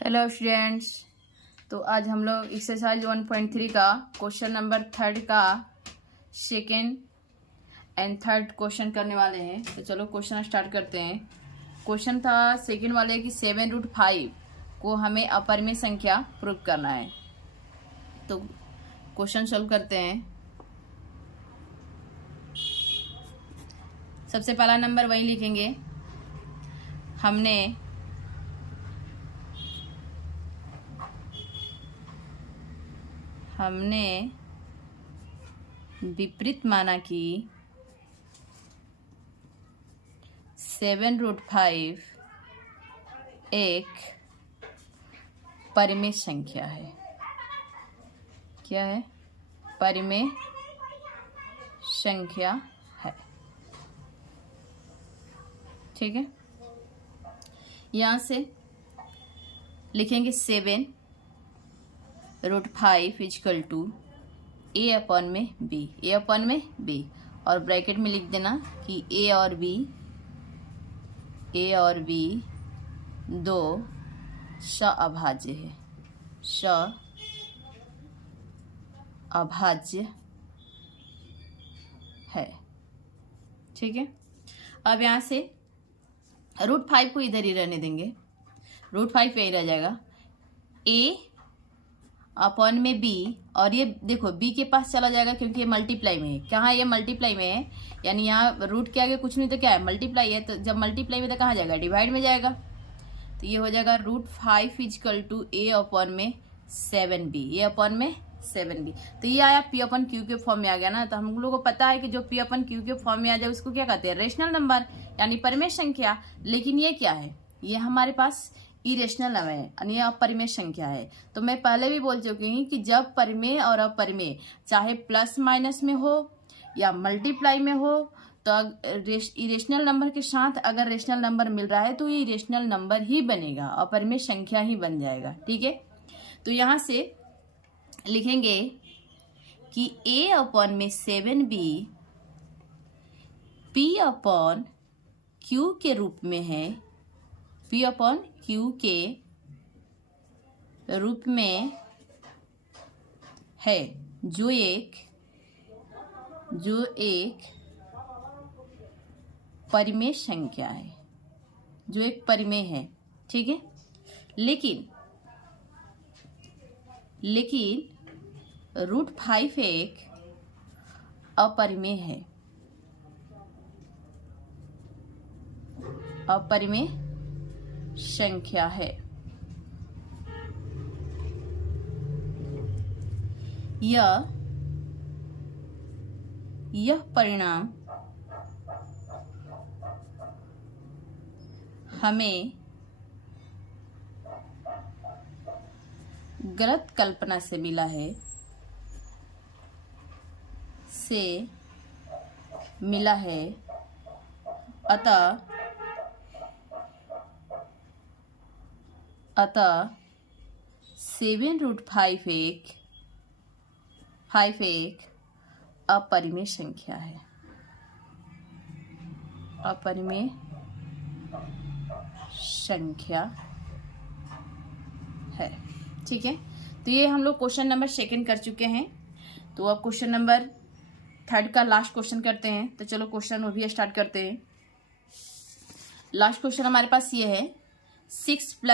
Hello students. तो आज हम लोग एक्सरसाइज 1.3 का क्वेश्चन नंबर 3 का सेकेंड एंड थर्ड क्वेश्चन करने वाले हैं। तो चलो क्वेश्चन स्टार्ट करते हैं। क्वेश्चन था सेकेंड वाले कि 7√5 को हमें अपरिमेय संख्या प्रूव करना है। तो क्वेश्चन सॉल्व करते हैं। सबसे पहला नंबर वही लिखेंगे। हमने विपरीत माना कि 7√5 एक परिमेय संख्या है। क्या है? परिमेय संख्या है। ठीक है, यहां से लिखेंगे 7√5 इक्वल टू ए अपॉन में बी, और ब्रैकेट में लिख देना कि ए और बी दो सअभाज्य है, सअभाज्य है। ठीक है, अब यहां से √5 को इधर ही रहने देंगे। √5 पे ही रह जाएगा। ए अपॉन में बी, और ये देखो बी के पास चला जाएगा क्योंकि ये मल्टीप्लाई में है। कहाँ ये मल्टीप्लाई में है, यानी यहाँ रूट के आगे कुछ नहीं तो क्या है, मल्टीप्लाई है। तो जब मल्टीप्लाई में तो कहाँ जाएगा, डिवाइड में जाएगा। तो ये हो जाएगा √5 इक्वल टू ए अपॉन में 7b, ए अपॉन में 7b। तो ये आया p अपन क्यू के फॉर्म में आ गया ना। तो हम लोगों को पता है कि जो p अपन क्यू के फॉर्म में आ जाए उसको क्या कहते हैं, रेशनल नंबर, यानी परिमेय संख्या। लेकिन ये क्या है, ये हमारे पास इरेशनल नंबर है, यानी अपरिमेय संख्या है। तो मैं पहले भी बोल चुकी हूँ कि जब परिमेय और अपरिमेय चाहे प्लस माइनस में हो या मल्टीप्लाई में हो, तो इरेशनल नंबर के साथ अगर रेशनल नंबर मिल रहा है तो ये इरेशनल नंबर ही बनेगा, अपरिमेय संख्या ही बन जाएगा। ठीक है, तो यहाँ से लिखेंगे कि a अपॉन में 7b p अपॉन q के रूप में है, p अपॉन q के रूप में है, जो एक परिमेय संख्या है, जो एक परिमेय है। ठीक है, लेकिन √5 एक अपरिमेय है, अपरिमेय संख्या है। यह परिणाम हमें गलत कल्पना से मिला है, अतः 7√5 एक अपरिमेय संख्या है, अपरिमेय संख्या है। ठीक है, तो ये हम लोग क्वेश्चन नंबर सेकंड कर चुके हैं। तो अब क्वेश्चन नंबर थर्ड का लास्ट क्वेश्चन करते हैं। तो चलो क्वेश्चन वो भी स्टार्ट करते हैं। लास्ट क्वेश्चन हमारे पास ये है 6 +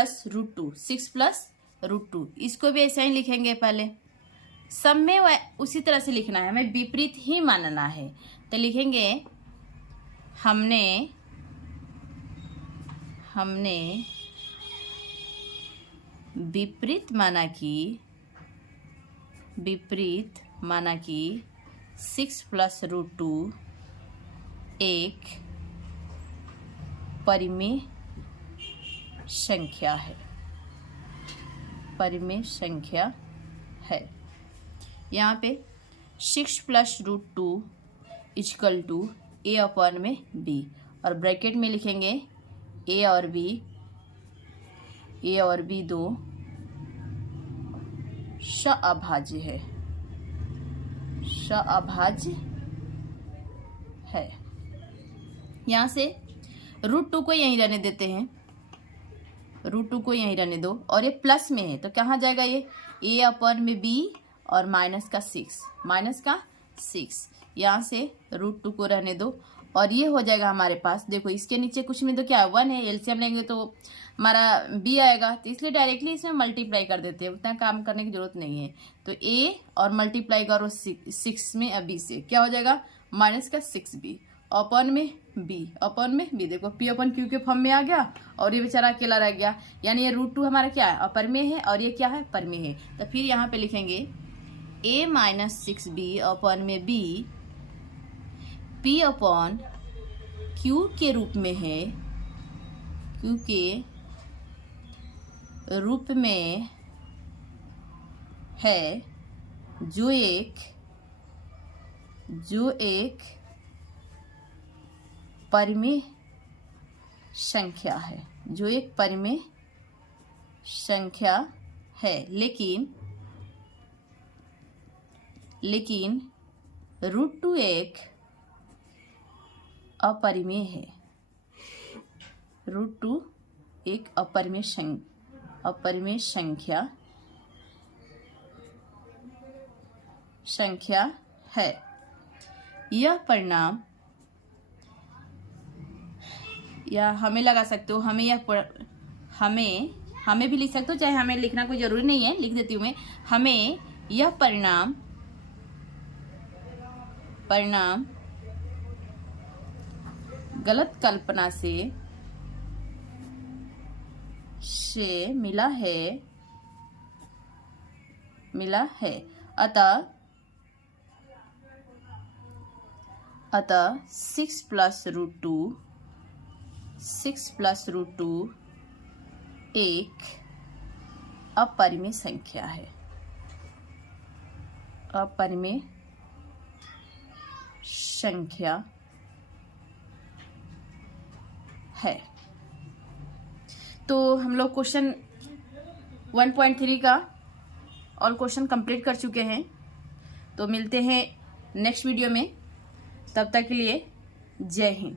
√2। इसको भी ऐसा ही लिखेंगे। पहले सब में उसी तरह से लिखना है, हमें विपरीत ही मानना है। तो लिखेंगे हमने विपरीत माना कि 6 + √2 एक परिमेय संख्या है, यहाँ पे 6 + √2 इक्वल टू ए अपॉन में बी, और ब्रैकेट में लिखेंगे ए और बी दो सअभाज्य है। यहाँ से √2 को यहीं रहने देते हैं, √2 को यहीं रहने दो, और ये प्लस में है तो कहाँ जाएगा ये, a अपन में b और माइनस का 6 यहाँ से √2 को रहने दो, और ये हो जाएगा हमारे पास। देखो इसके नीचे कुछ में तो क्या है 1 है, एलसीएम लेंगे तो हमारा b आएगा, तो इसलिए डायरेक्टली इसमें मल्टीप्लाई कर देते हैं, उतना काम करने की जरूरत नहीं है। तो a और मल्टीप्लाई करो 6 में b से, क्या हो जाएगा माइनस का 6b अपन में b। देखो p अपन q के फॉर्म में आ गया और ये बेचारा अकेला रह गया, यानी ये √2 हमारा क्या है अपर में है और ये क्या है पर में है। तो फिर यहाँ पे लिखेंगे a माइनस 6b अपन में b, p अपॉन q के रूप में है, q के रूप में है, जो एक परिमेय संख्या है, लेकिन √2 एक अपरिमेय है, √2 एक अपरिमेय संख्या है। यह परिणाम, या हमें लगा सकते हो, हमें भी लिख सकते हो, चाहे हमें लिखना कोई जरूरी नहीं है, लिख देती हूँ मैं। हमें यह परिणाम गलत कल्पना से मिला है। अतः 6 प्लस √2 एक अपरिमेय संख्या है। तो हम लोग क्वेश्चन 1.3 का ऑल क्वेश्चन कंप्लीट कर चुके हैं। तो मिलते हैं नेक्स्ट वीडियो में, तब तक के लिए जय हिंद।